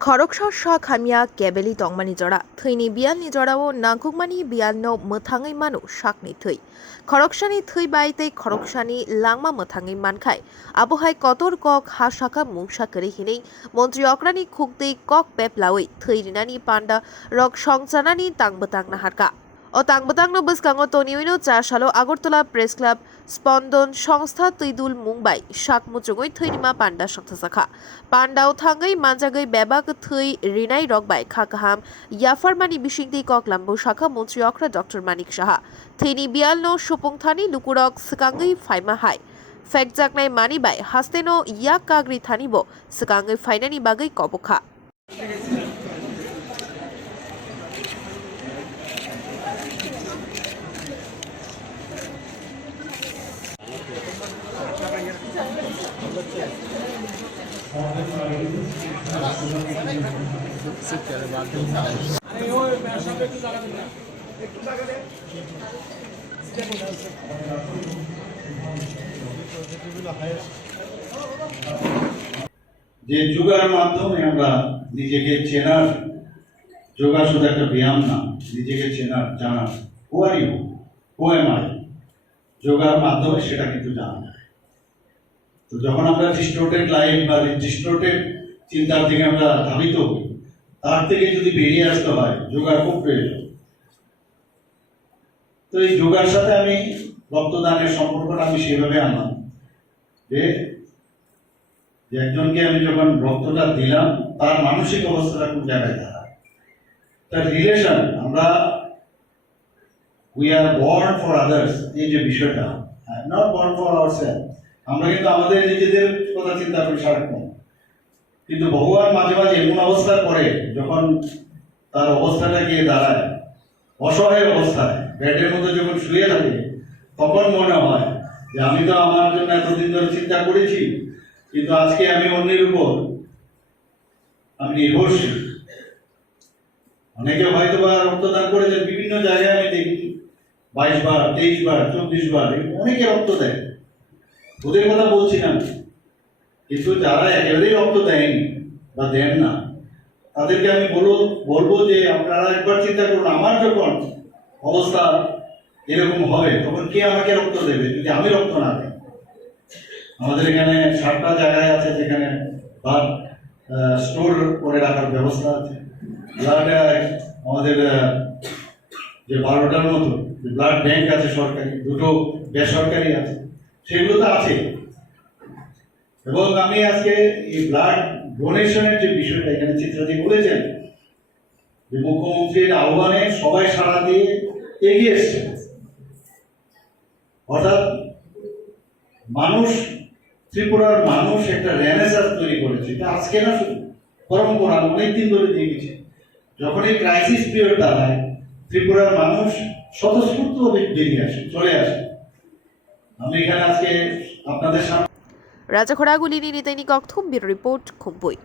Khoroksa Sha Khamia Kebeli Tongmani Jora, Thini Bian Nijorao, Nangkukmani Biano, Mutangi Manu, Shakni Thui. Khoroksani Thui Baite, Khoroksani, Langma Mutangi Mankai, Abuhai Kotor Kok, Hashaka Muksha Kerihini, Montri Okrani Kukti Kok Peplawi, Thui Rinani Panda, Rok Songchajakha Tangbatang Naharka. O Tangbatang no Buskango Toniuino Chashalo, Agortola Press Club, Spandan, Songstha Twidulmwng Bai, Shakmuchugoi Thunima Panda Songchajakha. Pandao Thangai Manjagai Bebak Thui Rinai Rokbai Khakaham, Yafarmani Bishingti Kok Lambo Shaka Montriokra Dr. Manik Saha. Thini Bialno Shupungthani Lukurok Sekangai Faima Hai. Fact Jaknai Mani Bai, Hasteno Yakagri Thanibo, Sekangai Fainani Bagai Kobokha. যে যোগার মাধ্যমে আমরা নিজেকে চেনার, যোগা শুধু একটা ব্যায়াম না, নিজেকে চেনার, জানার, who are you, who am I, যোগার মাধ্যমে সেটা কিন্তু জানা যায়। তো যখন আমরা ডিস্টোর্টেড লাইফ বা ডিস্টোর্টেড চিন্তার দিকে আমরা ধাবিত হই, তার থেকে যদি বেরিয়ে আসতে হয়, যোগার খুব প্রয়োজন। তো এই যোগার সাথে আমি রক্তদানের সম্পর্কটা আমি সেভাবে আনলাম যে একজনকে আমি যখন রক্তটা দিলাম, তার মানসিক অবস্থাটা কোন জায়গায় দাঁড়ায়, তার রিলেশন, আমরা we are born for others, এই যে বিষয়টা, নট বর্ন ফর আওয়ারসেলফ। আমরা কিন্তু আমাদের নিজেদের কথা চিন্তা করি সারাক্ষণ, কিন্তু ভগবান মাঝে মাঝে এমন অবস্থা করে যখন তার অবস্থাটা গিয়ে দাঁড়ায় অসহায় অবস্থায়, বেডের মধ্যে যখন শুয়ে থাকে, তখন মনে হয় যে আমি তো আমার জন্য এতদিন ধরে চিন্তা করেছি, কিন্তু আজকে আমি অন্যের উপর আমি নির্ভরশীল। অনেকে হয়তো বা রক্তদান করেছেন, বিভিন্ন জায়গায় আমি দেখি 22 বার, 23 বার, 24 বার অনেকে রক্ত দেয়, ওদের কথা বলছি না। কিন্তু যারা একেবারেই রক্ত দেয়নি বা দেন না, তাদেরকে আমি বলবো যে আপনারা একবার চিন্তা করুন, আমার যখন অবস্থা এরকম হবে তখন কে আমাকে রক্ত দেবে যদি আমি রক্ত না দেই। আমাদের এখানে 7টা জায়গায় আছে যেখানে ব্লাড স্টোর করে রাখার ব্যবস্থা আছে। ব্লাড আমাদের যে 12টার মতো ব্লাড ব্যাংক আছে সরকারি, 2টো বেসরকারি আছে, সেগুলো তো আছে। এবং আমি আজকে এই ব্লাড ডোনেশনের যে বিষয়টা এখানে চিত্র দিয়ে বলেছেন, যে মুখ্যমন্ত্রীর আহ্বানে সবাই সাড়া দিয়ে এগিয়ে এসছে, অর্থাৎ মানুষ, ত্রিপুরার মানুষ একটা রেনেসান্স তৈরি করেছে। এটা আজকে না, শুধু পরম্পরা অনেকদিন ধরে দেখেছে। যখন এই ক্রাইসিস পিরিয়ড দাঁড়ায়, ত্রিপুরার মানুষ স্বতঃস্ফূর্তভাবে বেরিয়ে আসে, চলে আসে। আমি এখানে আজকে আপনাদের সামনে Raja Khoragulini Nitainik Okthum, Bureau Report, Khumpui.